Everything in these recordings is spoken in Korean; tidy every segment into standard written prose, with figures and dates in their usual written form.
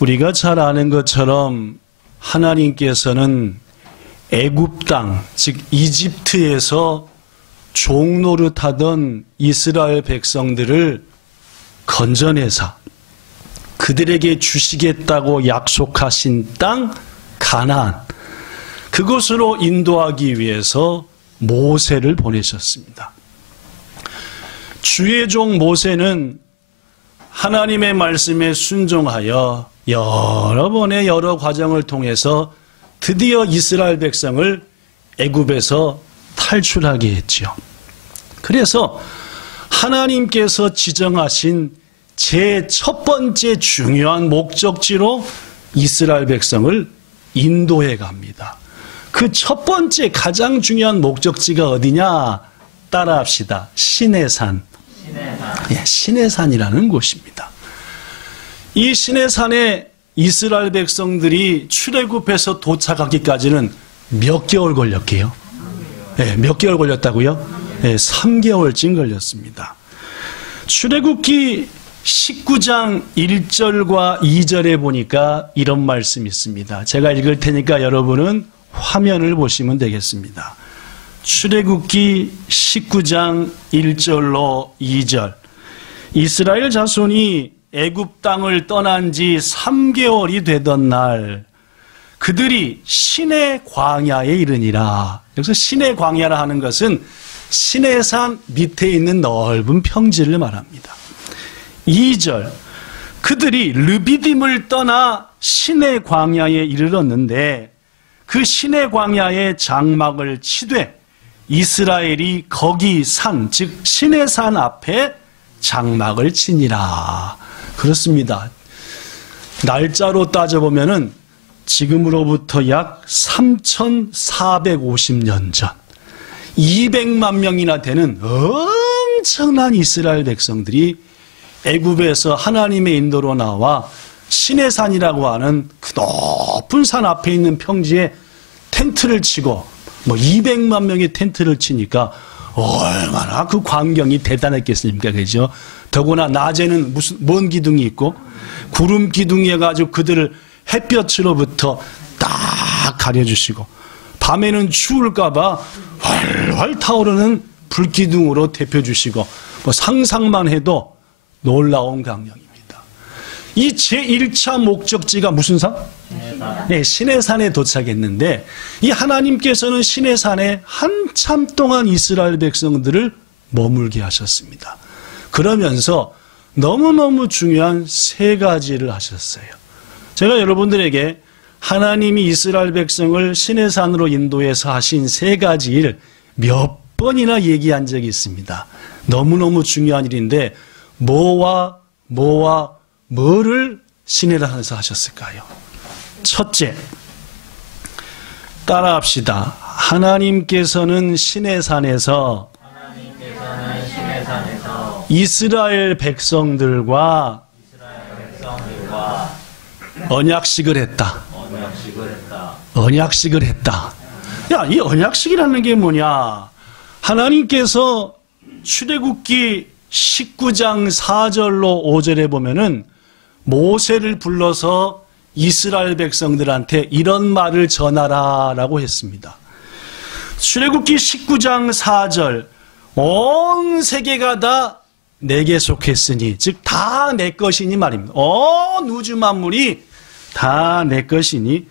우리가 잘 아는 것처럼 하나님께서는 애굽 땅, 즉 이집트에서 종노릇하던 이스라엘 백성들을 건져내사 그들에게 주시겠다고 약속하신 땅 가나안, 그곳으로 인도하기 위해서 모세를 보내셨습니다. 주의 종 모세는 하나님의 말씀에 순종하여 여러 번의 여러 과정을 통해서 드디어 이스라엘 백성을 애굽에서 탈출하게 했지요. 그래서 하나님께서 지정하신 제 첫 번째 중요한 목적지로 이스라엘 백성을 인도해 갑니다. 그 첫 번째 가장 중요한 목적지가 어디냐? 따라합시다. 시내산. 예, 시내산이라는 곳입니다. 이 시내산에 이스라엘 백성들이 출애굽해서 도착하기까지는 몇 개월 걸렸게요? 예, 몇 개월 걸렸다고요? 예, 3개월쯤 걸렸습니다. 출애굽기 19장 1절과 2절에 보니까 이런 말씀이 있습니다. 제가 읽을 테니까 여러분은 화면을 보시면 되겠습니다. 출애굽기 19장 1절로 2절. 이스라엘 자손이 애굽 땅을 떠난 지 3개월이 되던 날 그들이 시내 광야에 이르니라. 여기서 시내 광야라 하는 것은 시내산 밑에 있는 넓은 평지를 말합니다. 2절. 그들이 르비딤을 떠나 시내 광야에 이르렀는데 그 시내 광야에 장막을 치되 이스라엘이 거기 산, 즉 시내산 앞에 장막을 치니라. 그렇습니다. 날짜로 따져보면은 지금으로부터 약 3,450년 전 200만 명이나 되는 엄청난 이스라엘 백성들이 애굽에서 하나님의 인도로 나와 시내산이라고 하는 그 높은 산 앞에 있는 평지에 텐트를 치고 200만 명의 텐트를 치니까 얼마나 그 광경이 대단했겠습니까? 그죠? 더구나 낮에는 뭔 기둥이 있고 구름 기둥이 해가지고 그들을 햇볕으로부터 딱 가려주시고 밤에는 추울까봐 활활 타오르는 불기둥으로 데펴주시고 상상만 해도 놀라운 광경입니다. 이 제1차 목적지가 무슨 산? 네, 시내산에 도착했는데 이 하나님께서는 시내산에 한참 동안 이스라엘 백성들을 머물게 하셨습니다. 그러면서 너무너무 중요한 3가지를 하셨어요. 제가 여러분들에게 하나님이 이스라엘 백성을 시내산으로 인도해서 하신 3가지 일 몇 번이나 얘기한 적이 있습니다. 너무너무 중요한 일인데 뭐를 시내산에서 하셨을까요? 첫째, 따라합시다. 하나님께서는 시내산에서 이스라엘 백성들과 언약식을 했다. 언약식을 했다. 야, 이 언약식이라는 게 뭐냐? 하나님께서 출애굽기 19장 4절로 5절에 보면은 모세를 불러서 이스라엘 백성들한테 이런 말을 전하라라고 했습니다. 출애굽기 19장 4절. 온 세계가 다 내게 속했으니, 즉 다 내 것이니 말입니다. 온 우주 만물이 다 내 것이니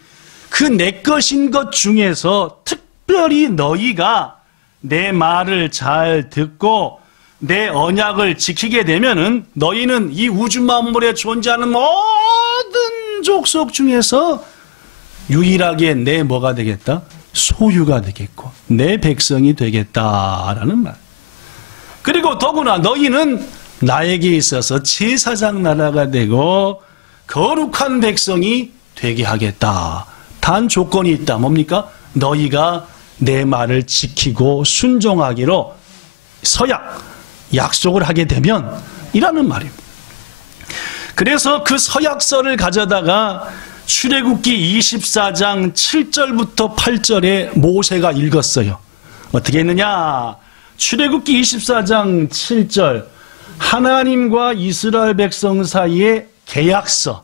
그 내 것인 것 중에서 특별히 너희가 내 말을 잘 듣고 내 언약을 지키게 되면은 너희는 이 우주 만물에 존재하는 모든 족속 중에서 유일하게 내 뭐가 되겠다? 소유가 되겠고 내 백성이 되겠다라는 말. 그리고 더구나 너희는 나에게 있어서 제사장 나라가 되고 거룩한 백성이 되게 하겠다. 단 조건이 있다. 뭡니까? 너희가 내 말을 지키고 순종하기로 약속을 하게 되면 이라는 말입니다. 그래서 그 서약서를 가져다가 출애굽기 24장 7절부터 8절에 모세가 읽었어요. 어떻게 했느냐? 출애굽기 24장 7절. 하나님과 이스라엘 백성 사이의 계약서.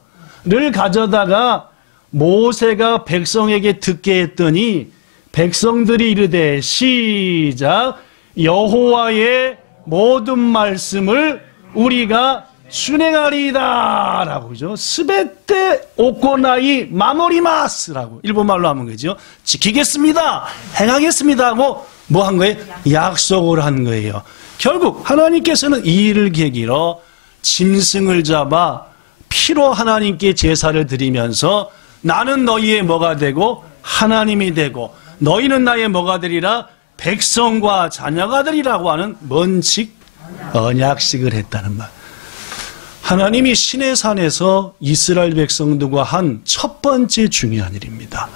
가져다가 모세가 백성에게 듣게 했더니 백성들이 이르되 시작 여호와의 모든 말씀을 우리가 순행하리이다 라고 그죠? 스베테 오코나이 마모리마스라고 일본말로 하면 그죠? 지키겠습니다, 행하겠습니다 하고 뭐 한 거예요? 약속을 한 거예요. 결국 하나님께서는 이 일을 계기로 짐승을 잡아 피로 하나님께 제사를 드리면서 나는 너희의 뭐가 되고 하나님이 되고 너희는 나의 뭐가 되리라? 백성과 자녀가 되리라고 하는 먼칙 언약식을 했다는 말. 하나님이 시내산에서 이스라엘 백성들과 한 첫 번째 중요한 일입니다.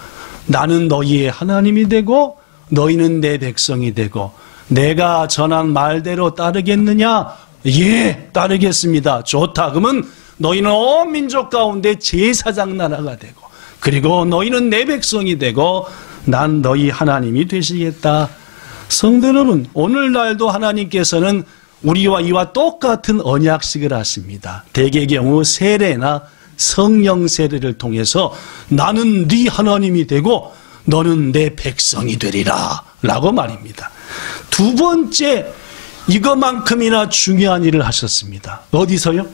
나는 너희의 하나님이 되고 너희는 내 백성이 되고 내가 전한 말대로 따르겠느냐? 예, 따르겠습니다. 좋다. 그러면 너희는 온 민족 가운데 제사장 나라가 되고 그리고 너희는 내 백성이 되고 난 너희 하나님이 되시겠다. 성도 여러분, 오늘날도 하나님께서는 우리와 이와 똑같은 언약식을 하십니다. 대개의 경우 세례나 성령 세례를 통해서 나는 네 하나님이 되고 너는 내 백성이 되리라 라고 말입니다. 두 번째, 이것만큼이나 중요한 일을 하셨습니다. 어디서요?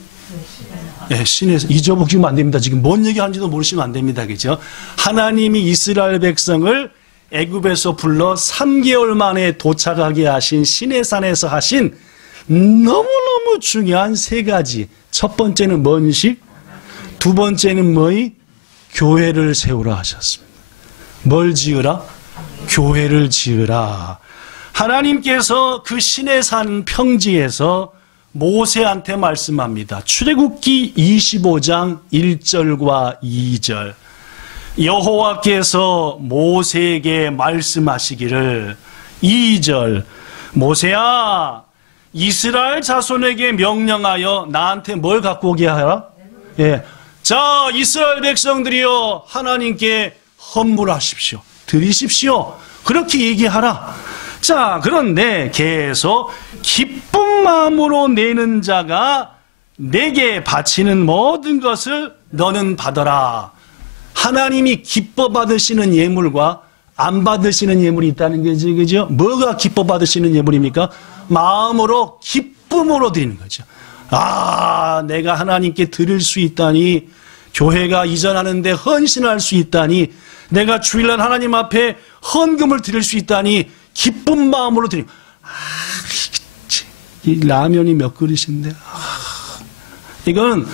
네, 신에서. 잊어먹으면 안 됩니다. 지금 뭔 얘기하는지도 모르시면 안 됩니다. 그죠? 하나님이 이스라엘 백성을 애굽에서 불러 3개월 만에 도착하게 하신 시내산에서 하신 너무너무 중요한 세 가지. 첫 번째는 뭔식? 두 번째는 뭐이? 교회를 세우라 하셨습니다. 뭘 지으라? 교회를 지으라. 하나님께서 그 시내산 평지에서 모세한테 말씀합니다. 출애굽기 25장 1절과 2절. 여호와께서 모세에게 말씀하시기를 2절 모세야 이스라엘 자손에게 명령하여 나한테 뭘 갖고 오게 하라? 예. 자, 이스라엘 백성들이여 하나님께 헌물하십시오. 드리십시오. 그렇게 얘기하라. 자, 그런데 계속 기쁜 마음으로 내는 자가 내게 바치는 모든 것을 너는 받아라. 하나님이 기뻐 받으시는 예물과 안 받으시는 예물이 있다는 거죠. 그죠? 뭐가 기뻐 받으시는 예물입니까? 마음으로 기쁨으로 드리는 거죠. 아, 내가 하나님께 드릴 수 있다니, 교회가 이전하는데 헌신할 수 있다니, 내가 주일날 하나님 앞에 헌금을 드릴 수 있다니 기쁜 마음으로 드리는. 이 라면이 몇 그릇인데, 이건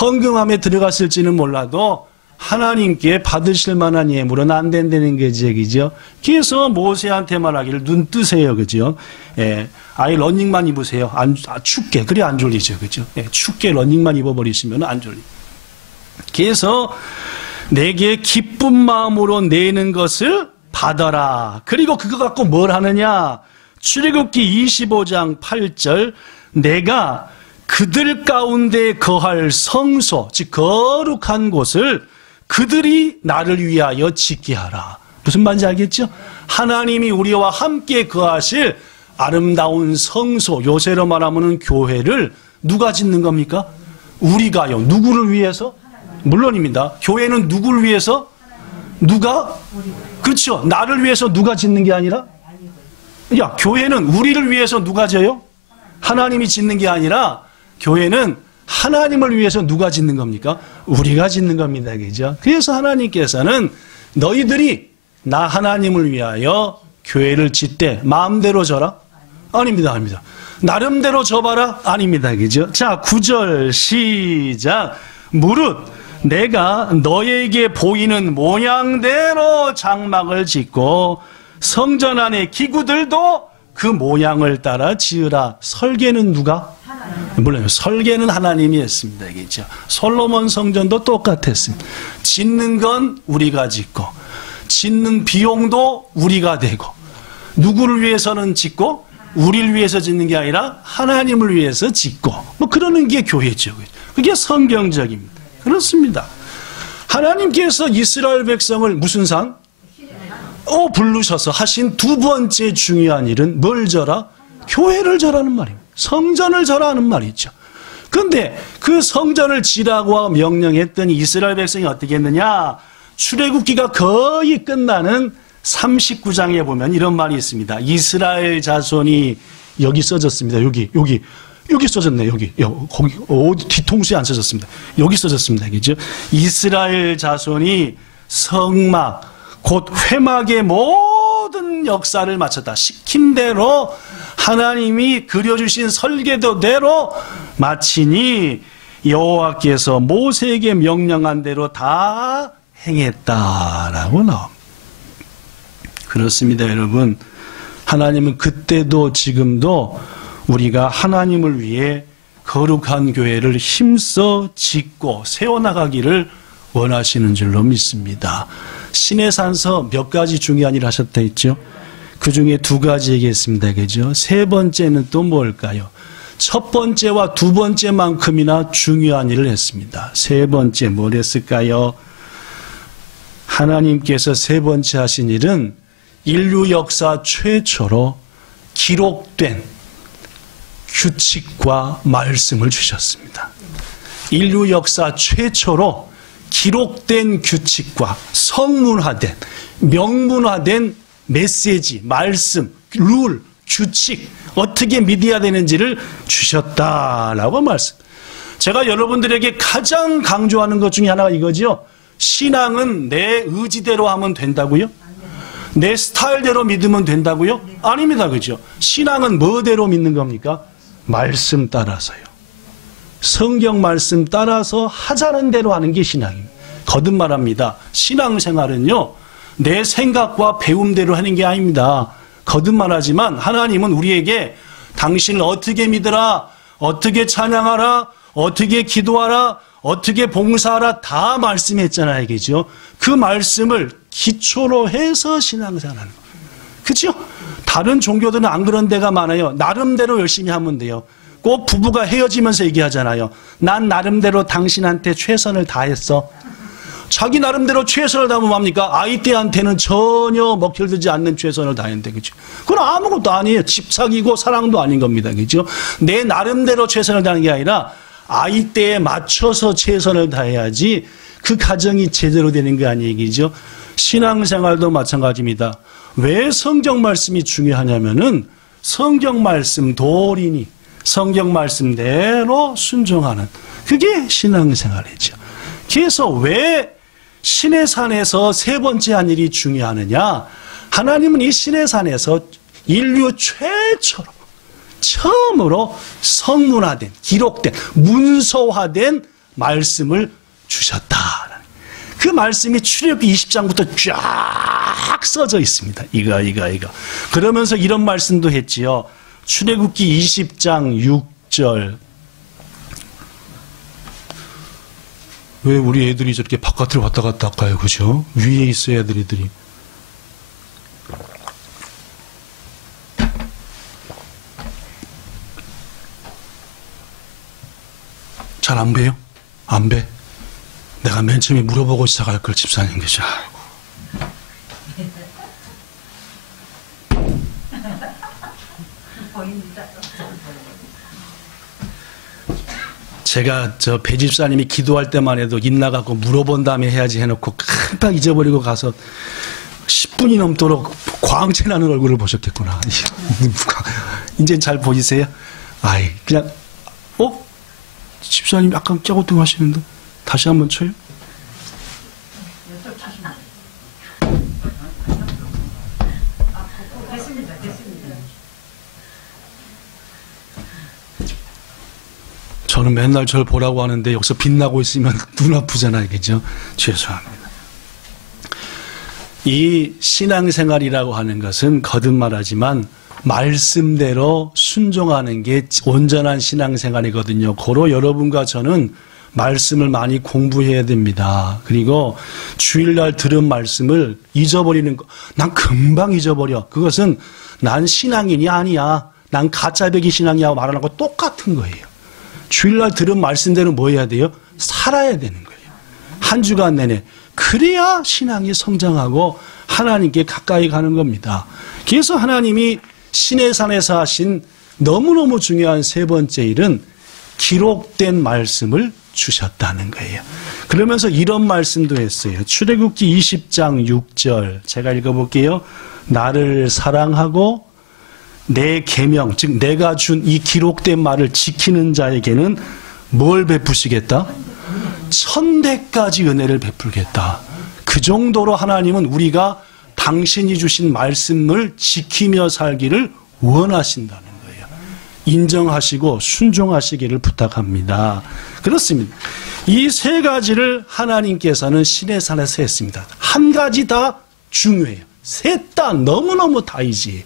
헌금함에 들어갔을지는 몰라도 하나님께 받으실 만한 예물은 안 된다는 거죠, 그죠? 그래서 모세한테 말하기를 눈 뜨세요, 그죠? 예, 아예 러닝만 입으세요. 춥게, 그래 안 졸리죠, 그죠? 예, 춥게 러닝만 입어버리시면 안 졸리. 그래서 내게 기쁜 마음으로 내는 것을 받아라. 그리고 그거 갖고 뭘 하느냐? 출애굽기 25장 8절 내가 그들 가운데 거할 성소, 즉 거룩한 곳을 그들이 나를 위하여 짓게 하라. 무슨 말인지 알겠죠? 하나님이 우리와 함께 거하실 아름다운 성소, 요새로 말하면 교회를 누가 짓는 겁니까? 우리가요. 누구를 위해서? 물론입니다. 교회는 누구를 위해서? 누가? 그렇죠. 나를 위해서 누가 짓는 게 아니라? 야, 교회는 우리를 위해서 누가 져요? 하나님이 짓는 게 아니라 교회는 하나님을 위해서 누가 짓는 겁니까? 우리가 짓는 겁니다. 그죠? 그래서 하나님께서는 너희들이 나 하나님을 위하여 교회를 짓되 마음대로 져라? 아닙니다. 아닙니다. 나름대로 져봐라? 아닙니다. 그죠? 자, 9절 시작. 무릇 내가 너에게 보이는 모양대로 장막을 짓고 성전 안의 기구들도 그 모양을 따라 지으라. 설계는 누가? 물론 설계는 하나님이 했습니다. 그렇죠? 솔로몬 성전도 똑같았습니다. 짓는 건 우리가 짓고 짓는 비용도 우리가 되고 누구를 위해서는 짓고 우리를 위해서 짓는 게 아니라 하나님을 위해서 짓고 뭐 그러는 게 교회죠. 그게 성경적입니다. 그렇습니다. 하나님께서 이스라엘 백성을 무슨 상? 부르셔서 하신 두 번째 중요한 일은 뭘 져라? 교회를 절하는 말입니다. 성전을 절하는 말이죠. 그런데 그 성전을 지라고 명령했더니 이스라엘 백성이 어떻게 했느냐? 출애굽기가 거의 끝나는 39장에 보면 이런 말이 있습니다. 이스라엘 자손이 여기 써졌습니다. 여기 써졌네. 거기 뒤통수에 안 써졌습니다. 여기 써졌습니다. 그죠? 이스라엘 자손이 성막 곧 회막의 모든 역사를 마쳤다. 시킨 대로 하나님이 그려주신 설계도대로 마치니 여호와께서 모세에게 명령한 대로 다 행했다라고 나옵니다. 그렇습니다, 여러분. 하나님은 그때도 지금도 우리가 하나님을 위해 거룩한 교회를 힘써 짓고 세워나가기를 원하시는 줄로 믿습니다. 시내산서 몇 가지 중요한 일을 하셨다 했죠? 그 중에 두 가지 얘기했습니다. 그죠? 세 번째는 또 뭘까요? 첫 번째와 두 번째만큼이나 중요한 일을 했습니다. 세 번째 뭘 했을까요? 하나님께서 세 번째 하신 일은 인류 역사 최초로 기록된 규칙과 말씀을 주셨습니다. 인류 역사 최초로 기록된 규칙과 성문화된, 명문화된 메시지, 말씀, 룰, 규칙, 어떻게 믿어야 되는지를 주셨다라고 말씀. 제가 여러분들에게 가장 강조하는 것 중에 하나가 이거죠. 신앙은 내 의지대로 하면 된다고요? 내 스타일대로 믿으면 된다고요? 아닙니다. 그죠? 신앙은 뭐대로 믿는 겁니까? 말씀 따라서요. 성경 말씀 따라서 하자는 대로 하는 게 신앙입니다. 거듭말합니다. 신앙생활은요, 내 생각과 배움대로 하는 게 아닙니다. 거듭말하지만 하나님은 우리에게 당신을 어떻게 믿으라, 어떻게 찬양하라, 어떻게 기도하라, 어떻게 봉사하라 다 말씀했잖아요. 그죠? 그 말씀을 기초로 해서 신앙생활하는 거예요. 그죠? 다른 종교들은 안 그런 데가 많아요. 나름대로 열심히 하면 돼요. 꼭 부부가 헤어지면서 얘기하잖아요. 난 나름대로 당신한테 최선을 다했어. 자기 나름대로 최선을 다하면 뭡니까? 아이떼한테는 전혀 먹힐들지 않는 최선을 다했는데, 그죠? 그건 아무것도 아니에요. 집착이고 사랑도 아닌 겁니다. 그죠? 내 나름대로 최선을 다하는 게 아니라 아이떼에 맞춰서 최선을 다해야지 그 가정이 제대로 되는 거 아니에요. 그죠? 신앙생활도 마찬가지입니다. 왜 성경 말씀이 중요하냐면은 성경 말씀 도리니 성경 말씀대로 순종하는 그게 신앙생활이죠. 그래서 왜 시내산에서 세 번째 한 일이 중요하느냐? 하나님은 이 시내산에서 인류 최초로 처음으로 성문화된 기록된 문서화된 말씀을 주셨다. 그 말씀이 출애굽기 20장부터 쫙 써져 있습니다. 이거. 그러면서 이런 말씀도 했지요. 출애굽기 20장 6절. 왜 우리 애들이 저렇게 바깥으로 왔다 갔다 할까요? 그죠? 위에 있어야 될 애들이. 잘 안 배요? 안 배? 내가 맨 처음에 물어보고 시작할 걸 집사님 계셔. 제가 저 배 집사님이 기도할 때만 해도 입 나가고 물어본 다음에 해야지 해놓고 깜빡 잊어버리고 가서 10분이 넘도록 광채나는 얼굴을 보셨겠구나. 이제 잘 보이세요? 아이 그냥 집사님 약간 깨고뚱 하시는데 다시 한번 쳐요. 저는 맨날 저를 보라고 하는데 여기서 빛나고 있으면 눈 아프잖아요. 그죠? 죄송합니다. 이 신앙생활이라고 하는 것은 거듭말하지만 말씀대로 순종하는 게 온전한 신앙생활이거든요. 고로 여러분과 저는 말씀을 많이 공부해야 됩니다. 그리고 주일날 들은 말씀을 잊어버리는 거, 난 금방 잊어버려. 그것은 난 신앙인이 아니야. 난 가짜배기 신앙이야 말하는 거 똑같은 거예요. 주일날 들은 말씀대로 뭐 해야 돼요? 살아야 되는 거예요. 한 주간 내내. 그래야 신앙이 성장하고 하나님께 가까이 가는 겁니다. 그래서 하나님이 시내산에서 하신 너무너무 중요한 세 번째 일은 기록된 말씀을 주셨다는 거예요. 그러면서 이런 말씀도 했어요. 출애굽기 20장 6절 제가 읽어볼게요. 나를 사랑하고 내 계명, 즉 내가 준 이 기록된 말을 지키는 자에게는 뭘 베푸시겠다? 1000대까지 은혜를 베풀겠다. 그 정도로 하나님은 우리가 당신이 주신 말씀을 지키며 살기를 원하신다는 거예요. 인정하시고 순종하시기를 부탁합니다. 그렇습니다. 이 세 가지를 하나님께서는 시내산에서 했습니다. 한 가지 다 중요해요. 셋 다 너무너무 다이지.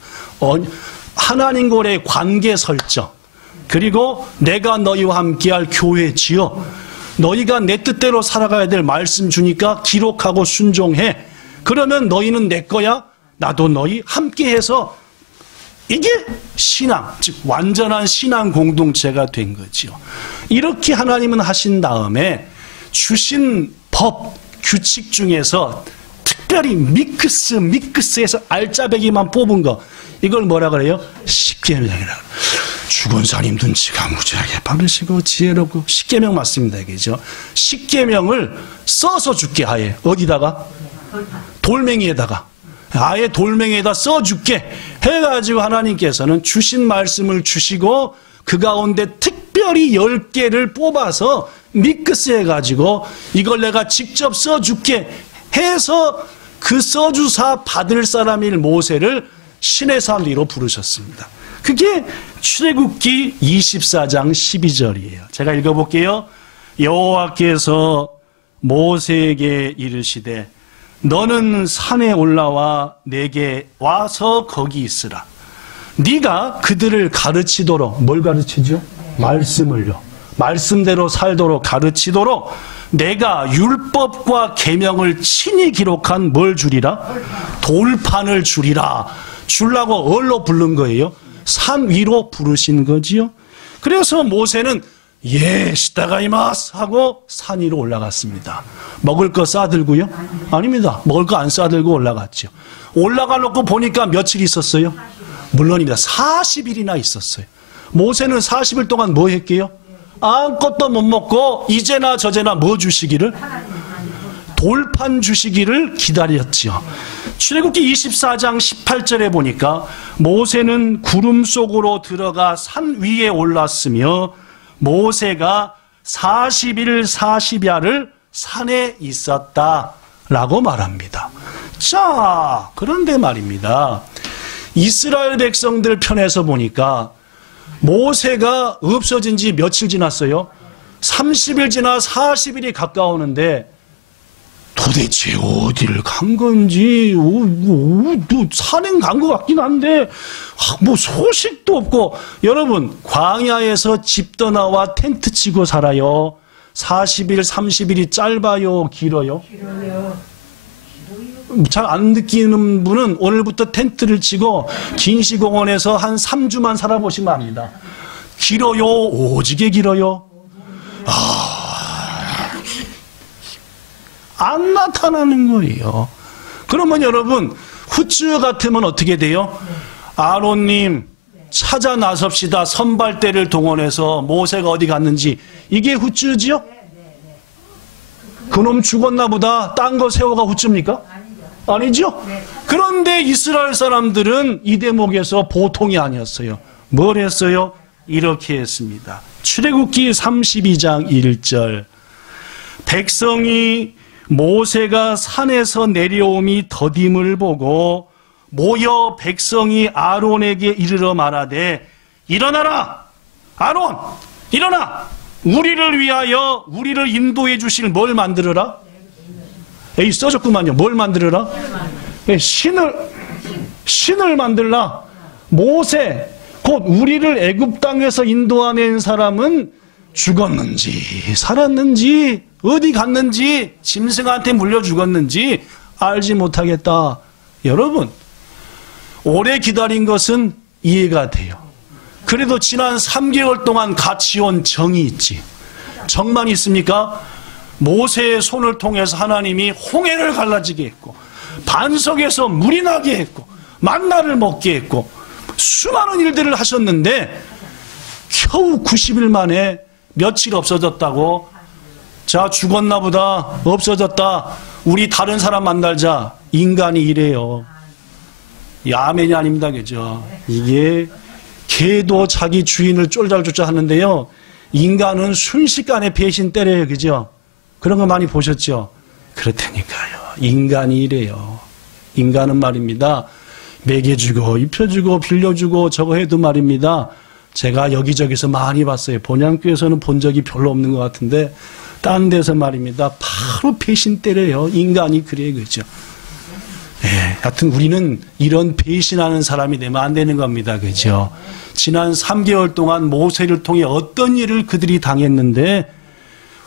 하나님과의 관계 설정, 그리고 내가 너희와 함께할 교회지요. 너희가 내 뜻대로 살아가야 될 말씀 주니까 기록하고 순종해. 그러면 너희는 내 거야, 나도 너희 함께해서 이게 신앙, 즉 완전한 신앙 공동체가 된 거죠. 이렇게 하나님은 하신 다음에 주신 법, 규칙 중에서 특별히 믹스에서 알짜배기만 뽑은 거, 이걸 뭐라 그래요? 십계명이라고. 죽은 사님 눈치가 무지하게 빠르시고 지혜롭고. 십계명 맞습니다, 이게죠. 십계명을 써서 줄게. 아예 어디다가? 돌멩이에다가. 아예 돌멩이에다 써줄게 해가지고 하나님께서는 주신 말씀을 주시고 그 가운데 특별히 10개를 뽑아서 믹스해가지고 이걸 내가 직접 써줄게 해서 그 써주사 받을 사람일 모세를 신의 산 위로 부르셨습니다. 그게 출애굽기 24장 12절이에요. 제가 읽어볼게요. 여호와께서 모세에게 이르시되 너는 산에 올라와 내게 와서 거기 있으라. 네가 그들을 가르치도록. 뭘 가르치죠? 말씀을요. 말씀대로 살도록 가르치도록 내가 율법과 계명을 친히 기록한 뭘 주리라? 돌판을 주리라. 주려고 얼로 부른 거예요? 산 위로 부르신 거지요. 그래서 모세는 시다가이마스 하고 산 위로 올라갔습니다. 먹을 거 싸들고요? 아닙니다. 먹을 거 안 싸들고 올라갔죠. 올라가 놓고 보니까 며칠 있었어요? 물론입니다. 40일이나 있었어요. 모세는 40일 동안 뭐 했게요? 아무것도 못 먹고 이제나 저제나 뭐 주시기를? 돌판 주시기를 기다렸지요. 출애굽기 24장 18절에 보니까 모세는 구름 속으로 들어가 산 위에 올랐으며 모세가 40일 40야를 산에 있었다라고 말합니다. 자, 그런데 말입니다. 이스라엘 백성들 편에서 보니까 모세가 없어진 지 며칠 지났어요? 30일 지나 40일이 가까우는데 도대체 어디를 간 건지, 산행 간 것 같긴 한데, 뭐 소식도 없고. 여러분, 광야에서 집 떠나와 텐트 치고 살아요. 40일, 30일이 짧아요, 길어요? 길어요. 잘 안 느끼는 분은 오늘부터 텐트를 치고 긴시공원에서 한 3주만 살아보시면 압니다. 길어요? 오지게 길어요? 안 나타나는 거예요. 그러면 여러분, 후추 같으면 어떻게 돼요? 아론님 찾아 나섭시다. 선발대를 동원해서 모세가 어디 갔는지. 이게 후추지요? 그놈 죽었나 보다. 딴 거 세워가 후추입니까? 아니죠? 그런데 이스라엘 사람들은 이 대목에서 보통이 아니었어요. 뭘 했어요? 이렇게 했습니다. 출애굽기 32장 1절. 백성이 모세가 산에서 내려옴이 더딤을 보고 모여 백성이 아론에게 이르러 말하되 일어나라! 아론! 일어나! 우리를 위하여 우리를 인도해 주실 뭘 만들어라? 에이, 써졌구만요. 뭘 만들어라? 신을 만들라. 모세, 곧 우리를 애굽 땅에서 인도하는 사람은 죽었는지 살았는지 어디 갔는지 짐승한테 물려 죽었는지 알지 못하겠다. 여러분, 오래 기다린 것은 이해가 돼요. 그래도 지난 3개월 동안 같이 온 정이 있지. 정만 있습니까? 모세의 손을 통해서 하나님이 홍해를 갈라지게 했고 반석에서 물이 나게 했고 만나를 먹게 했고 수많은 일들을 하셨는데 겨우 90일 만에 며칠 없어졌다고? 자, 죽었나 보다. 없어졌다. 우리 다른 사람 만나자. 인간이 이래요. 야맨이 아닙니다. 그죠? 이게 개도 자기 주인을 쫄잘쫄잘 하는데요. 인간은 순식간에 배신 때려요. 그죠? 그런 거 많이 보셨죠? 그렇다니까요. 인간이 이래요. 인간은 말입니다. 먹여주고 입혀주고 빌려주고 저거 해도 말입니다. 제가 여기저기서 많이 봤어요. 본향교에서는 본 적이 별로 없는 것 같은데 딴 데서 말입니다. 바로 배신 때려요. 인간이 그래. 그죠? 예, 하여튼 우리는 이런 배신하는 사람이 되면 안 되는 겁니다. 그죠? 지난 3개월 동안 모세를 통해 어떤 일을 그들이 당했는데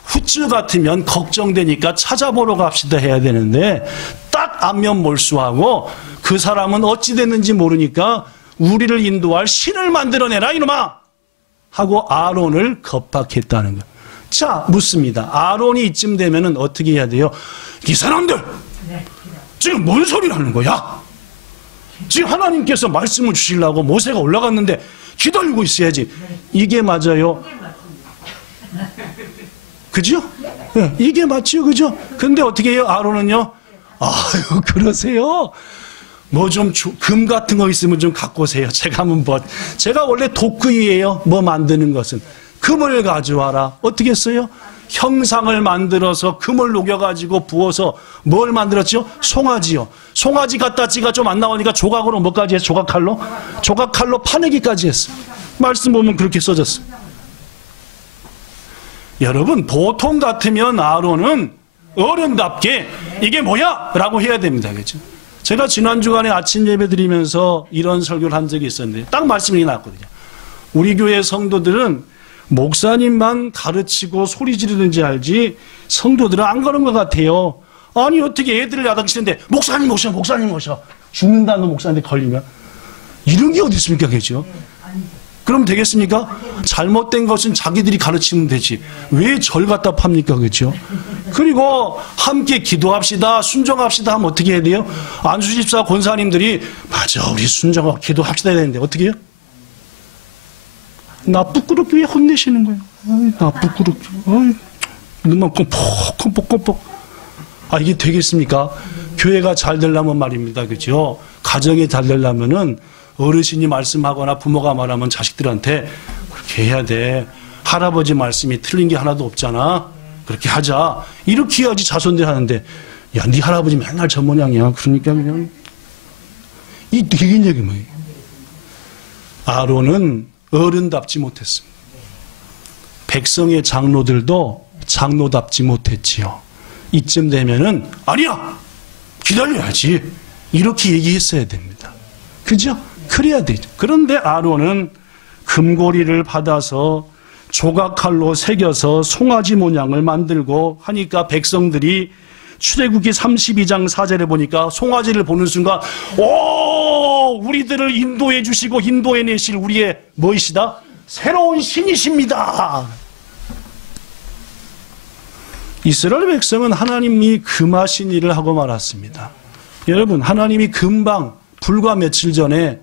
후줄 같으면 걱정되니까 찾아보러 갑시다 해야 되는데 딱 안면 몰수하고 그 사람은 어찌 됐는지 모르니까 우리를 인도할 신을 만들어내라 이놈아 하고 아론을 겁박했다는 거예요. 자, 묻습니다. 아론이 이쯤 되면은 어떻게 해야 돼요? 이 사람들 지금 뭔 소리를 하는 거야? 지금 하나님께서 말씀을 주시려고 모세가 올라갔는데 기다리고 있어야지. 이게 맞아요. 그죠? 네, 이게 맞죠, 그죠? 근데 어떻게 해요? 아론은요? 아유, 그러세요? 뭐 좀 금 같은 거 있으면 좀 갖고 오세요. 제가 한번 제가 원래 도크이에요. 뭐 만드는 것은 금을 가져와라. 어떻게 했어요? 형상을 만들어서 금을 녹여가지고 부어서 뭘 만들었죠? 송아지요. 송아지 갖다 찌가 좀 안 나오니까 조각으로 뭐까지 했어? 조각칼로? 조각칼로 파내기까지 했어. 말씀 보면 그렇게 써졌어. 여러분, 보통 같으면 아론은 어른답게 이게 뭐야? 라고 해야 됩니다. 그렇죠? 제가 지난 주간에 아침 예배 드리면서 이런 설교를 한 적이 있었는데 딱 말씀이 나왔거든요. 우리 교회 성도들은 목사님만 가르치고 소리 지르는지 알지 성도들은 안 그런 것 같아요. 아니 어떻게 애들을 야단치는데 목사님 오셔 죽는다는 목사한테 걸리면 이런 게 어디 있습니까? 그죠? 그럼 되겠습니까? 잘못된 것은 자기들이 가르치면 되지. 왜 절 갖다 팝니까? 그죠? 그리고 함께 기도합시다, 순종합시다 하면 어떻게 해야 돼요? 안수집사 권사님들이 맞아, 우리 순종하고 기도합시다 해야 되는데 어떻게 해요? 나 부끄럽게 왜 혼내시는 거예요? 나 부끄럽게. 눈만 꼼뻑꼼뻑. 아, 이게 되겠습니까? 교회가 잘 되려면 말입니다. 그죠? 가정이 잘 되려면은 어르신이 말씀하거나 부모가 말하면 자식들한테 그렇게 해야 돼. 할아버지 말씀이 틀린 게 하나도 없잖아. 그렇게 하자. 이렇게 해야지 자손들이 하는데, 야, 네 할아버지 맨날 저 모양이야. 그러니까 그냥 이 되긴 얘기 뭐예요? 아론은 어른답지 못했습니다. 백성의 장로들도 장로답지 못했지요. 이쯤 되면은 아니야, 기다려야지. 이렇게 얘기했어야 됩니다. 그죠? 그래야 되죠. 그런데 아론은 금고리를 받아서 조각칼로 새겨서 송아지 모양을 만들고 하니까 백성들이 출애굽기 32장 4절에 보니까 송아지를 보는 순간 오, 우리들을 인도해 주시고 인도해 내실 우리의 뭐이시다? 새로운 신이십니다. 이스라엘 백성은 하나님이 금하신 일을 하고 말았습니다. 여러분, 하나님이 금방 불과 며칠 전에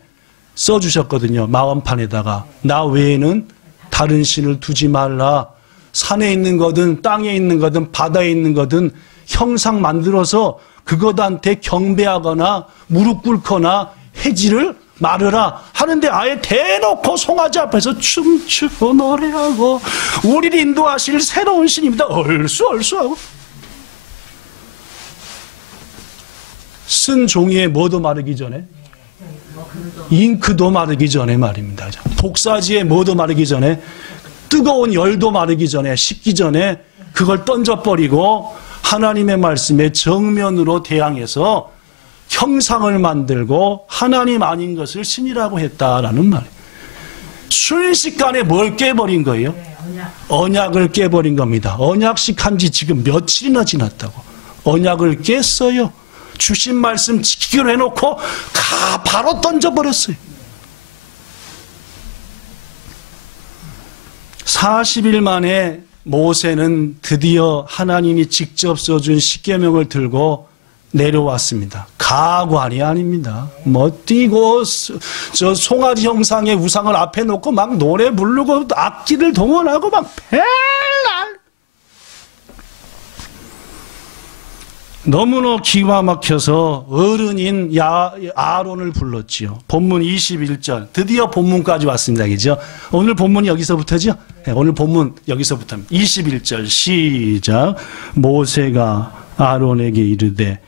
써주셨거든요. 마음판에다가 나 외에는 다른 신을 두지 말라. 산에 있는 거든 땅에 있는 거든 바다에 있는 거든 형상 만들어서 그것한테 경배하거나 무릎 꿇거나 해지를 말으라 하는데 아예 대놓고 송아지 앞에서 춤추고 노래하고 우리를 인도하실 새로운 신입니다. 얼쑤하고 쓴 종이에 뭐도 마르기 전에 잉크도 마르기 전에 말입니다. 독사지에 뭐도 마르기 전에 뜨거운 열도 마르기 전에 식기 전에 그걸 던져버리고 하나님의 말씀에 정면으로 대항해서 형상을 만들고 하나님 아닌 것을 신이라고 했다라는 말이에요. 순식간에 뭘 깨버린 거예요? 언약을 깨버린 겁니다. 언약식 지 지금 며칠이나 지났다고. 언약을 깼어요. 주신 말씀 지키기로 해놓고 바로 던져버렸어요. 40일 만에 모세는 드디어 하나님이 직접 써준 십계명을 들고 내려왔습니다. 가관이 아닙니다. 뭐 뛰고 저 송아지 형상의 우상을 앞에 놓고 막 노래 부르고 악기를 동원하고 막 벨날 너무나 기가 막혀서 어른인 아론을 불렀지요. 본문 21절. 드디어 본문까지 왔습니다. 그죠? 오늘 본문이 여기서부터죠? 네, 오늘 본문 여기서부터 21절 시작. 모세가 아론에게 이르되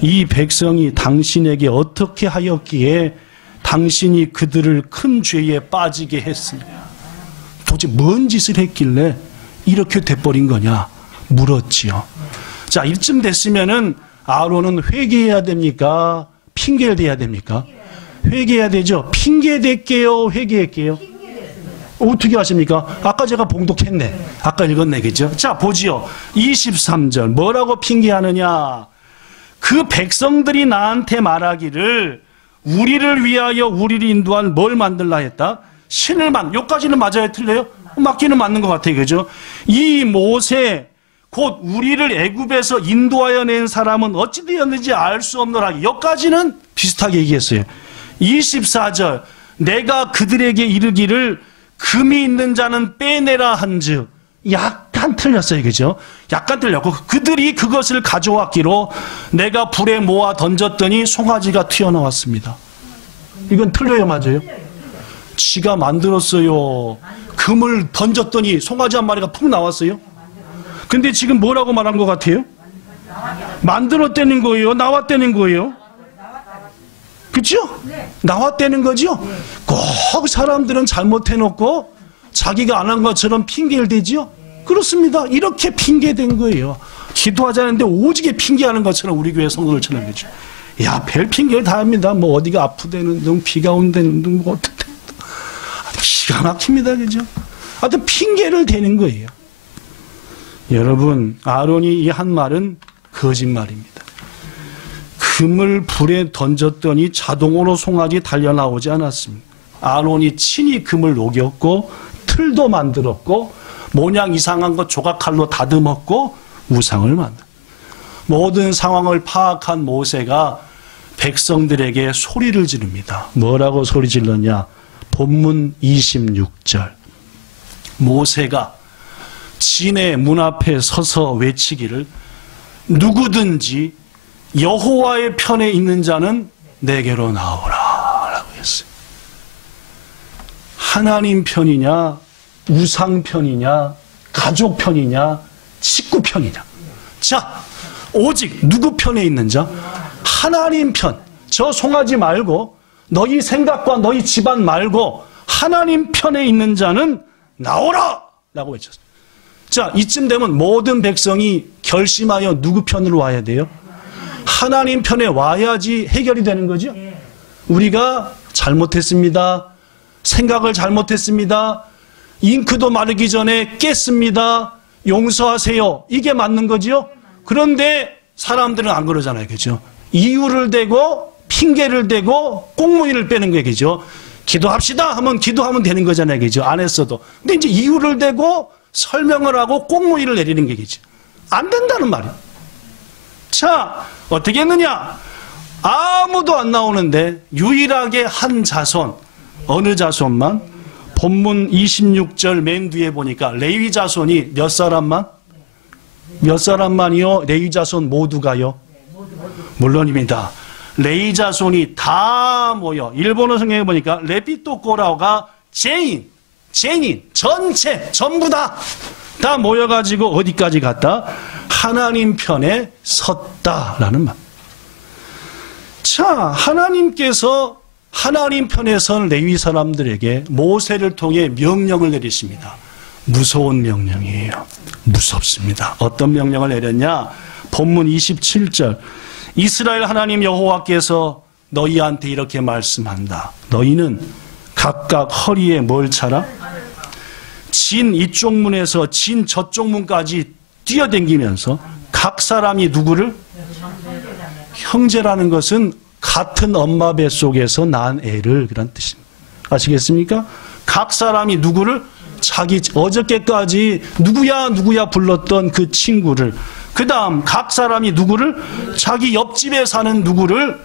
이 백성이 당신에게 어떻게 하였기에 당신이 그들을 큰 죄에 빠지게 했으냐. 도대체 뭔 짓을 했길래 이렇게 돼버린 거냐 물었지요. 자, 이쯤 됐으면은 아론은 회개해야 됩니까? 핑계를 대야 됩니까? 회개해야 되죠. 핑계 댈게요, 회개할게요. 어떻게 하십니까? 아까 제가 봉독했네. 아까 읽었네, 그죠? 자, 보지요. 23절. 뭐라고 핑계하느냐? 그 백성들이 나한테 말하기를 우리를 위하여 우리를 인도한 뭘 만들라 했다? 신을 여기까지는 맞아요, 틀려요? 맞기는 맞는 것 같아요, 그죠? 이 모세 곧 우리를 애굽에서 인도하여 낸 사람은 어찌 되었는지 알 수 없노라. 여기까지는 비슷하게 얘기했어요. 24절. 내가 그들에게 이르기를 금이 있는 자는 빼내라 한즉. 약간 틀렸어요. 그죠? 약간 틀렸고 그들이 그것을 가져왔기로 내가 불에 모아 던졌더니 송아지가 튀어나왔습니다. 이건 틀려요, 맞아요? 지가 만들었어요. 금을 던졌더니 송아지 한 마리가 푹 나왔어요. 근데 지금 뭐라고 말한 것 같아요? 만들었다는 거예요? 나왔다는 거예요? 그렇죠? 나왔다는 거죠? 꼭 사람들은 잘못해놓고 자기가 안 한 것처럼 핑계를 대죠? 그렇습니다. 이렇게 핑계댄 거예요. 기도하자는데 오지게 핑계하는 것처럼 우리 교회 성도들처럼 그렇죠? 야, 별 핑계를 다 합니다. 뭐 어디가 아프다는 등, 비가 온다는 등, 뭐 어떻게 기가 막힙니다. 그죠? 하여튼 핑계를 대는 거예요. 여러분, 아론이 이 한 말은 거짓말입니다. 금을 불에 던졌더니 자동으로 송아지 달려나오지 않았습니다. 아론이 친히 금을 녹였고 틀도 만들었고 모양 이상한 것 조각칼로 다듬었고 우상을 만들었습니다. 모든 상황을 파악한 모세가 백성들에게 소리를 지릅니다. 뭐라고 소리 질렀냐? 본문 26절. 모세가 진의 문 앞에 서서 외치기를 누구든지 여호와의 편에 있는 자는 내게로 나오라 라고 했어요. 하나님 편이냐, 우상 편이냐, 가족 편이냐, 식구 편이냐. 자, 오직 누구 편에 있는 자? 하나님 편. 저 송아지 말고 너희 생각과 너희 집안 말고 하나님 편에 있는 자는 나오라 라고 외쳤어요. 자, 이쯤 되면 모든 백성이 결심하여 누구 편으로 와야 돼요? 하나님 편에 와야지 해결이 되는 거죠. 우리가 잘못했습니다. 생각을 잘못했습니다. 잉크도 마르기 전에 깼습니다. 용서하세요. 이게 맞는 거지요. 그런데 사람들은 안 그러잖아요. 그죠? 이유를 대고 핑계를 대고 꽁무니를 빼는 거예요. 그죠? 기도합시다 하면 기도하면 되는 거잖아요. 그죠? 안 했어도. 근데 이제 이유를 대고 설명을 하고 꽁무니를 내리는 게겠죠. 안 된다는 말이에요. 자, 어떻게 했느냐? 아무도 안 나오는데 유일하게 한 자손, 어느 자손만? 본문 26절 맨 뒤에 보니까 레위 자손이 몇 사람만? 몇 사람만이요? 레위 자손 모두가요? 물론입니다. 레위 자손이 다 모여 일본어 성경에 보니까 레피토 꼬라오가 제인, 전체, 전부 다 모여가지고 어디까지 갔다? 하나님 편에 섰다라는 말. 자, 하나님께서 하나님 편에 선 레위 사람들에게 모세를 통해 명령을 내리십니다. 무서운 명령이에요. 무섭습니다. 어떤 명령을 내렸냐? 본문 27절. 이스라엘 하나님 여호와께서 너희한테 이렇게 말씀한다. 너희는 각각 허리에 뭘 차라? 진 이쪽 문에서 진 저쪽 문까지 뛰어다니면서 각 사람이 누구를? 형제라는 것은 같은 엄마 뱃속에서 낳은 애를 그런 뜻입니다. 아시겠습니까? 각 사람이 누구를? 자기 어저께까지 누구야 불렀던 그 친구를 그 다음 각 사람이 누구를? 자기 옆집에 사는 누구를?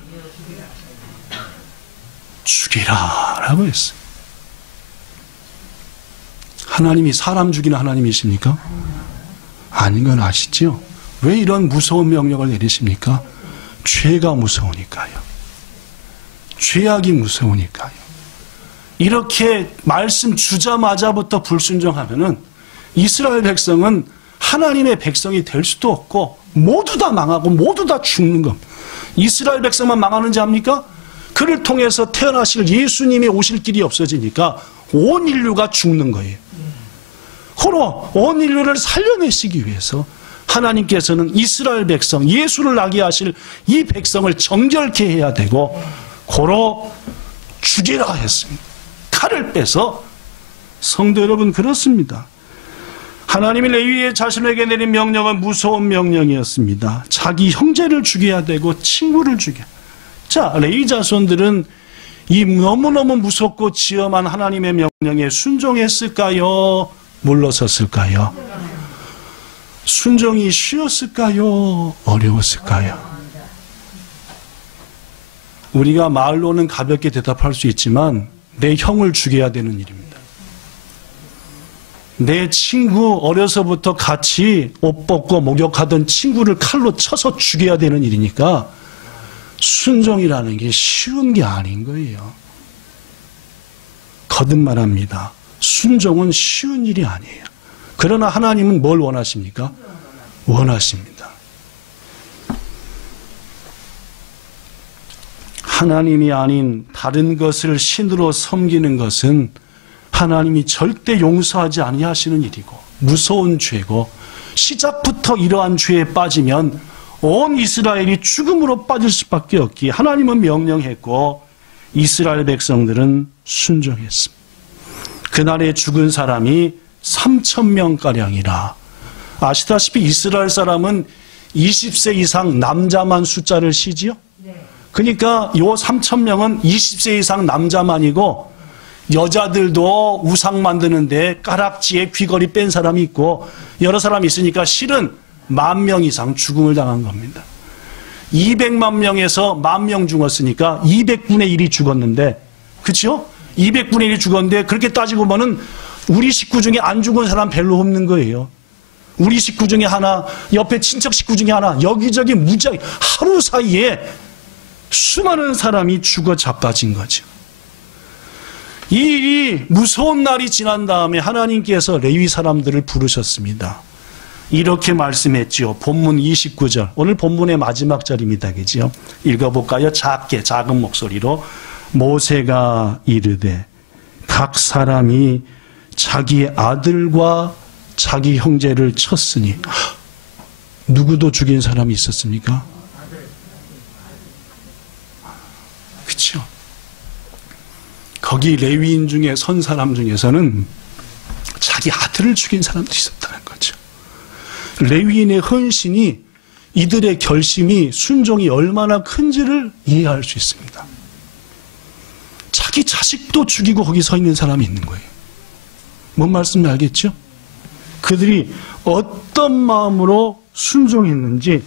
죽이라 라고 했어요. 하나님이 사람 죽이는 하나님이십니까? 아닌 건 아시죠? 왜 이런 무서운 명령을 내리십니까? 죄가 무서우니까요. 죄악이 무서우니까요. 이렇게 말씀 주자마자부터 불순종하면은 이스라엘 백성은 하나님의 백성이 될 수도 없고 모두 다 망하고 모두 다 죽는 겁니다. 이스라엘 백성만 망하는지 압니까? 그를 통해서 태어나실 예수님이 오실 길이 없어지니까 온 인류가 죽는 거예요. 그러 온 인류를 살려내시기 위해서 하나님께서는 이스라엘 백성, 예수를 나게 하실 이 백성을 정결케 해야 되고 고로 죽이라 했습니다. 칼을 빼서. 성도 여러분, 그렇습니다. 하나님이 레위의 자신에게 내린 명령은 무서운 명령이었습니다. 자기 형제를 죽여야 되고 친구를 죽여. 자, 레위 자손들은 이 너무너무 무섭고 지엄한 하나님의 명령에 순종했을까요? 물러섰을까요? 순종이 쉬웠을까요? 어려웠을까요? 우리가 말로는 가볍게 대답할 수 있지만 내 형을 죽여야 되는 일입니다. 내 친구, 어려서부터 같이 옷 벗고 목욕하던 친구를 칼로 쳐서 죽여야 되는 일이니까 순종이라는 게 쉬운 게 아닌 거예요. 거듭말합니다. 순종은 쉬운 일이 아니에요. 그러나 하나님은 뭘 원하십니까? 원하십니다. 하나님이 아닌 다른 것을 신으로 섬기는 것은 하나님이 절대 용서하지 아니하시는 일이고 무서운 죄고, 시작부터 이러한 죄에 빠지면 온 이스라엘이 죽음으로 빠질 수밖에 없기에 하나님은 명령했고 이스라엘 백성들은 순종했습니다. 그날에 죽은 사람이 3,000명가량이라. 아시다시피 이스라엘 사람은 20세 이상 남자만 숫자를 시지요? 그러니까 요 3,000명은 20세 이상 남자만이고 여자들도 우상 만드는데 가락지에 귀걸이 뺀 사람이 있고 여러 사람이 있으니까 실은 10,000명 이상 죽음을 당한 겁니다. 200만 명에서 10,000명 죽었으니까 200분의 1이 죽었는데, 그렇죠? 200분의 1이 죽었는데 그렇게 따지고 보면은 우리 식구 중에 안 죽은 사람 별로 없는 거예요. 우리 식구 중에 하나, 옆에 친척 식구 중에 하나, 여기저기 무지하게 하루 사이에 수많은 사람이 죽어 자빠진 거죠. 이 일이 무서운 날이 지난 다음에 하나님께서 레위 사람들을 부르셨습니다. 이렇게 말씀했지요. 본문 29절. 오늘 본문의 마지막 절입니다. 그죠? 읽어볼까요? 작게, 작은 목소리로. 모세가 이르되 각 사람이 자기 아들과 자기 형제를 쳤으니. 누구도 죽인 사람이 있었습니까? 그렇죠? 거기 레위인 중에 선 사람 중에서는 자기 아들을 죽인 사람도 있었다는 거죠. 레위인의 헌신이, 이들의 결심이, 순종이 얼마나 큰지를 이해할 수 있습니다. 자기 자식도 죽이고 거기 서 있는 사람이 있는 거예요. 뭔 말씀인지 알겠죠? 그들이 어떤 마음으로 순종했는지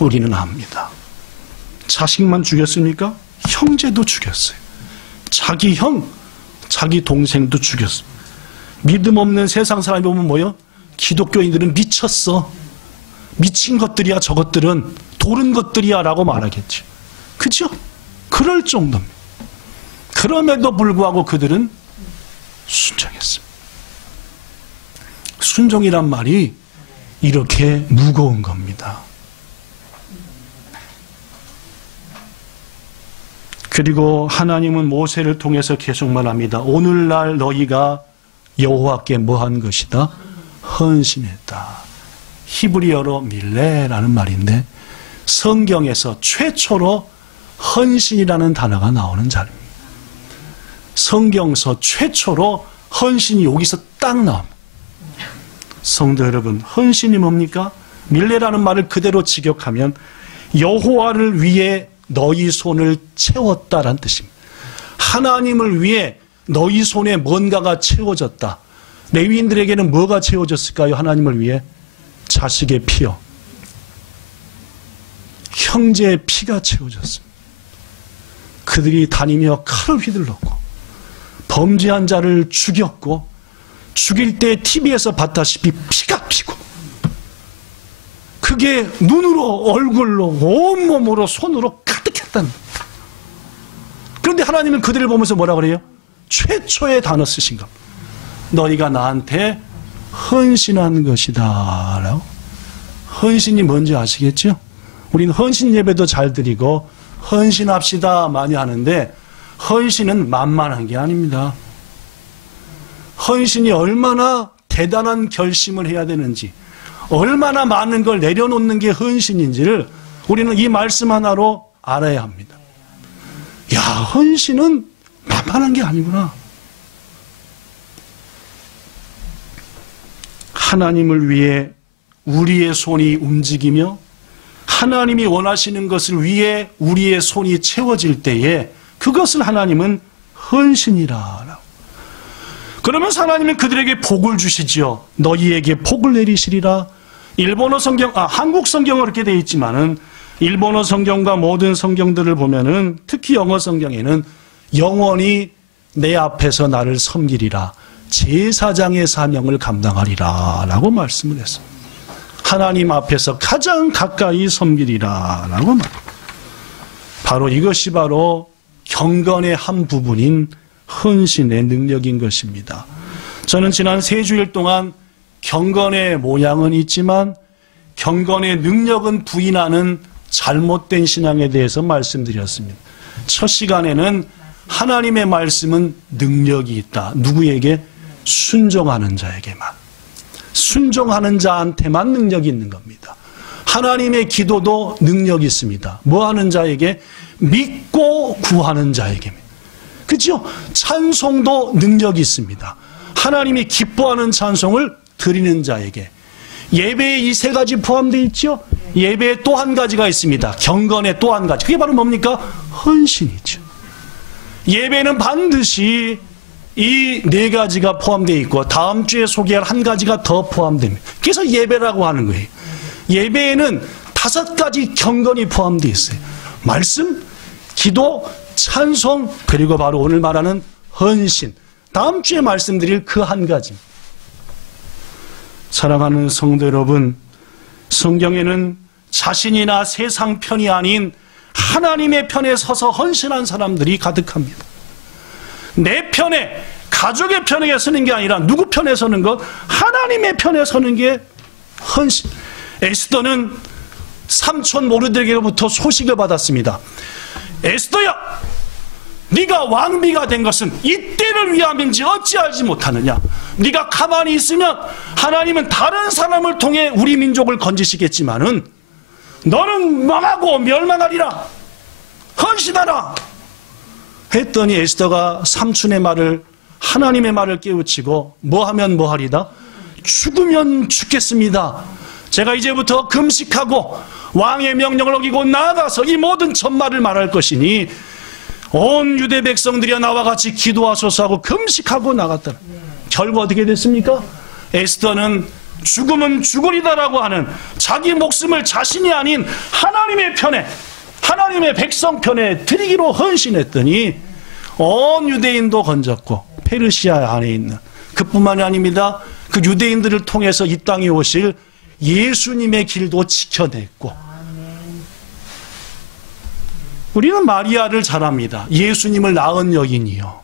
우리는 압니다. 자식만 죽였습니까? 형제도 죽였어요. 자기 형, 자기 동생도 죽였어요. 믿음 없는 세상 사람이 보면 뭐요? 기독교인들은 미쳤어. 미친 것들이야, 저것들은. 도른 것들이야 라고 말하겠죠. 그죠? 그럴 정도입니다. 그럼에도 불구하고 그들은 순종했습니다. 순종이란 말이 이렇게 무거운 겁니다. 그리고 하나님은 모세를 통해서 계속 말합니다. 오늘날 너희가 여호와께 뭐한 것이다? 헌신했다. 히브리어로 밀레라는 말인데 성경에서 최초로 헌신이라는 단어가 나오는 자리입니다. 성경서 최초로 헌신이 여기서 딱 나옵니다. 성도 여러분, 헌신이 뭡니까? 밀레라는 말을 그대로 직역하면 여호와를 위해 너희 손을 채웠다라는 뜻입니다. 하나님을 위해 너희 손에 뭔가가 채워졌다. 레위인들에게는 뭐가 채워졌을까요? 하나님을 위해 자식의 피요. 형제의 피가 채워졌습니다. 그들이 다니며 칼을 휘둘렀고 범죄한 자를 죽였고 죽일 때 TV에서 봤다시피 피가 피고 그게 눈으로 얼굴로 온몸으로 손으로 가득했다는 거예요. 그런데 하나님은 그들을 보면서 뭐라 그래요? 최초의 단어 쓰신 겁니다. 너희가 나한테 헌신한 것이다 라고. 헌신이 뭔지 아시겠죠? 우리는 헌신 예배도 잘 드리고 헌신합시다 많이 하는데 헌신은 만만한 게 아닙니다. 헌신이 얼마나 대단한 결심을 해야 되는지, 얼마나 많은 걸 내려놓는 게 헌신인지를 우리는 이 말씀 하나로 알아야 합니다. 야, 헌신은 만만한 게 아니구나. 하나님을 위해 우리의 손이 움직이며 하나님이 원하시는 것을 위해 우리의 손이 채워질 때에 그것을 하나님은 헌신이라. 그러면서 하나님은 그들에게 복을 주시지요. 너희에게 복을 내리시리라. 일본어 성경, 한국 성경은 그렇게 되어 있지만은 일본어 성경과 모든 성경들을 보면은 특히 영어 성경에는 영원히 내 앞에서 나를 섬기리라. 제사장의 사명을 감당하리라 라고 말씀을 했습니다. 하나님 앞에서 가장 가까이 섬기리라 라고 말. 바로 이것이 바로 경건의 한 부분인 헌신의 능력인 것입니다. 저는 지난 3주일 동안 경건의 모양은 있지만 경건의 능력은 부인하는 잘못된 신앙에 대해서 말씀드렸습니다. 첫 시간에는 하나님의 말씀은 능력이 있다. 누구에게? 순종하는 자에게만. 순종하는 자한테만 능력이 있는 겁니다. 하나님의 기도도 능력이 있습니다. 뭐 하는 자에게? 믿고 구하는 자에게. 그렇죠? 찬송도 능력이 있습니다. 하나님이 기뻐하는 찬송을 드리는 자에게. 예배에 이 3가지 포함되어 있죠? 예배에 또 한 가지가 있습니다. 경건에 또 한 가지. 그게 바로 뭡니까? 헌신이죠. 예배는 반드시 이 4가지가 포함되어 있고 다음 주에 소개할 한 가지가 더 포함됩니다. 그래서 예배라고 하는 거예요. 예배에는 5가지 경건이 포함되어 있어요. 말씀, 기도, 찬송, 그리고 바로 오늘 말하는 헌신. 다음 주에 말씀드릴 그 한 가지. 사랑하는 성도 여러분, 성경에는 자신이나 세상 편이 아닌 하나님의 편에 서서 헌신한 사람들이 가득합니다. 내 편에, 가족의 편에 서는 게 아니라 누구 편에 서는 것? 하나님의 편에 서는 게 헌신. 에스더는 삼촌 모르드게로부터 소식을 받았습니다. 에스더야, 네가 왕비가 된 것은 이때를 위함인지 어찌 알지 못하느냐. 네가 가만히 있으면 하나님은 다른 사람을 통해 우리 민족을 건지시겠지만은 너는 망하고 멸망하리라. 헌신하라 했더니 에스더가 삼촌의 말을, 하나님의 말을 깨우치고 뭐 하면 뭐 하리다? 죽으면 죽겠습니다. 제가 이제부터 금식하고 왕의 명령을 어기고 나아가서 이 모든 전말을 말할 것이니 온 유대 백성들이야 나와 같이 기도하소서 하고 금식하고 나갔다. 결과 어떻게 됐습니까? 에스더는 죽으면 죽으리다라고 하는 자기 목숨을 자신이 아닌 하나님의 편에, 하나님의 백성 편에 드리기로 헌신했더니 온 유대인도 건졌고 페르시아 안에 있는 그뿐만이 아닙니다. 그 유대인들을 통해서 이 땅에 오실 예수님의 길도 지켜냈고. 우리는 마리아를 잘 압니다. 예수님을 낳은 여인이요.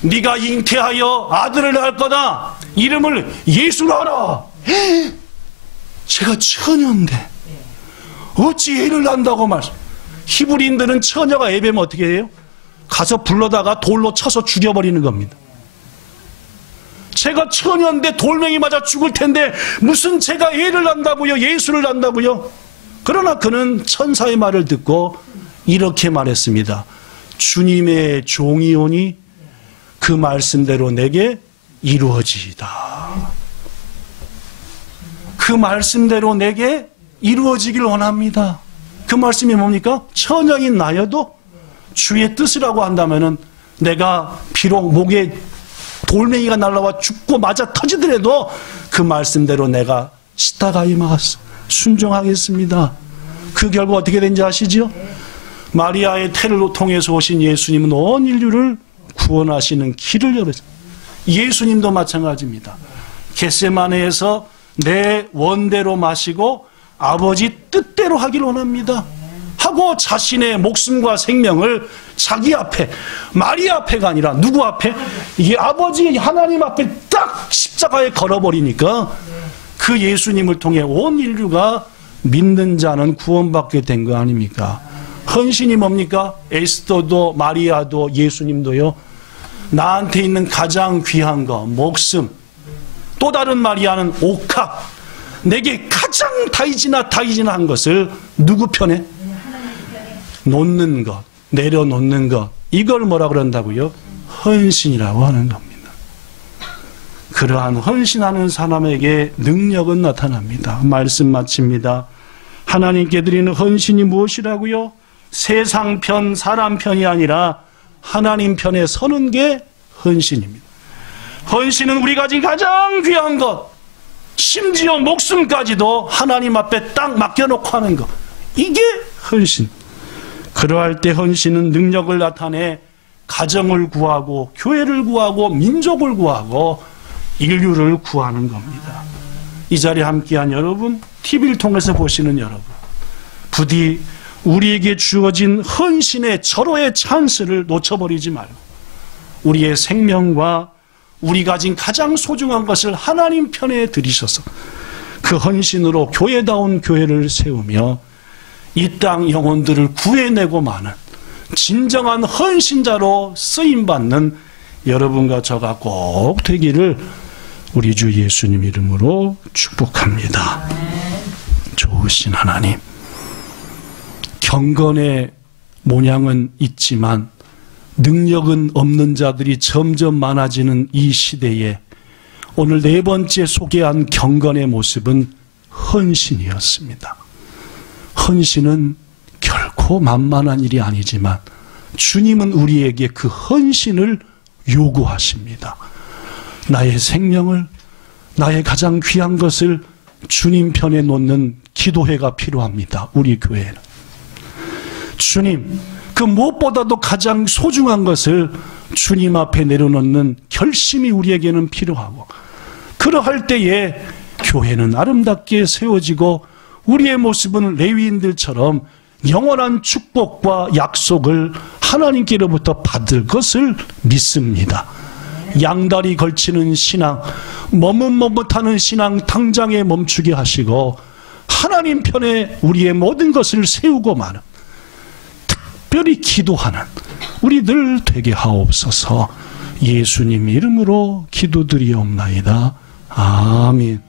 네가 잉태하여 아들을 낳을 거다. 이름을 예수라 하라. 제가 처녀인데 어찌 애를 낳는다고 말씀. 히브리인들은 처녀가 애배면 어떻게 해요? 가서 불러다가 돌로 쳐서 죽여버리는 겁니다. 제가 처녀인데 돌멩이 맞아 죽을 텐데 무슨 제가 애를 낳는다고요? 예수를 낳는다고요? 그러나 그는 천사의 말을 듣고 이렇게 말했습니다. 주님의 종이오니 그 말씀대로 내게 이루어지이다. 그 말씀대로 내게 이루어지길 원합니다. 그 말씀이 뭡니까? 처녀인 나여도 주의 뜻이라고 한다면은 내가 비록 목에 돌멩이가 날라와 죽고 맞아 터지더라도 그 말씀대로 내가 시타가이마스 순종하겠습니다. 그 결과 어떻게 된지 아시죠? 마리아의 태를 통해서 오신 예수님은 온 인류를 구원하시는 길을 열어줍니다. 예수님도 마찬가지입니다. 겟세마네에서 내 원대로 마시고 아버지 뜻대로 하기를 원합니다 하고 자신의 목숨과 생명을 자기 앞에, 마리아 앞에가 아니라 누구 앞에? 이 아버지 하나님 앞에 딱 십자가에 걸어버리니까 그 예수님을 통해 온 인류가 믿는 자는 구원받게 된 거 아닙니까? 헌신이 뭡니까? 에스더도 마리아도 예수님도요. 나한테 있는 가장 귀한 거, 목숨. 또 다른 마리아는 옥합. 내게 가장 다이지나 한 것을 누구 편에? 놓는 것, 내려놓는 것. 이걸 뭐라 그런다고요? 헌신이라고 하는 겁니다. 그러한 헌신하는 사람에게 능력은 나타납니다. 말씀 마칩니다. 하나님께 드리는 헌신이 무엇이라고요? 세상 편, 사람 편이 아니라 하나님 편에 서는 게 헌신입니다. 헌신은 우리가 가진 가장 귀한 것, 심지어 목숨까지도 하나님 앞에 딱 맡겨놓고 하는 것, 이게 헌신. 그러할 때 헌신은 능력을 나타내 가정을 구하고 교회를 구하고 민족을 구하고 인류를 구하는 겁니다. 이 자리에 함께한 여러분, TV를 통해서 보시는 여러분, 부디 우리에게 주어진 헌신의 절호의 찬스를 놓쳐버리지 말고 우리의 생명과 우리 가진 가장 소중한 것을 하나님 편에 들이셔서 그 헌신으로 교회다운 교회를 세우며 이 땅 영혼들을 구해내고 마는 진정한 헌신자로 쓰임받는 여러분과 저가 꼭 되기를 우리 주 예수님 이름으로 축복합니다. 좋으신 하나님, 경건의 모양은 있지만 능력은 없는 자들이 점점 많아지는 이 시대에 오늘 네 번째 소개한 경건의 모습은 헌신이었습니다. 헌신은 결코 만만한 일이 아니지만 주님은 우리에게 그 헌신을 요구하십니다. 나의 생명을, 나의 가장 귀한 것을 주님 편에 놓는 기도회가 필요합니다. 우리 교회는. 주님, 그 무엇보다도 가장 소중한 것을 주님 앞에 내려놓는 결심이 우리에게는 필요하고, 그러할 때에 교회는 아름답게 세워지고 우리의 모습은 레위인들처럼 영원한 축복과 약속을 하나님께로부터 받을 것을 믿습니다. 양다리 걸치는 신앙, 머뭇머뭇하는 신앙 당장에 멈추게 하시고 하나님 편에 우리의 모든 것을 세우고 마는, 특별히 기도하는 우리들 되게 하옵소서. 예수님 이름으로 기도드리옵나이다. 아멘.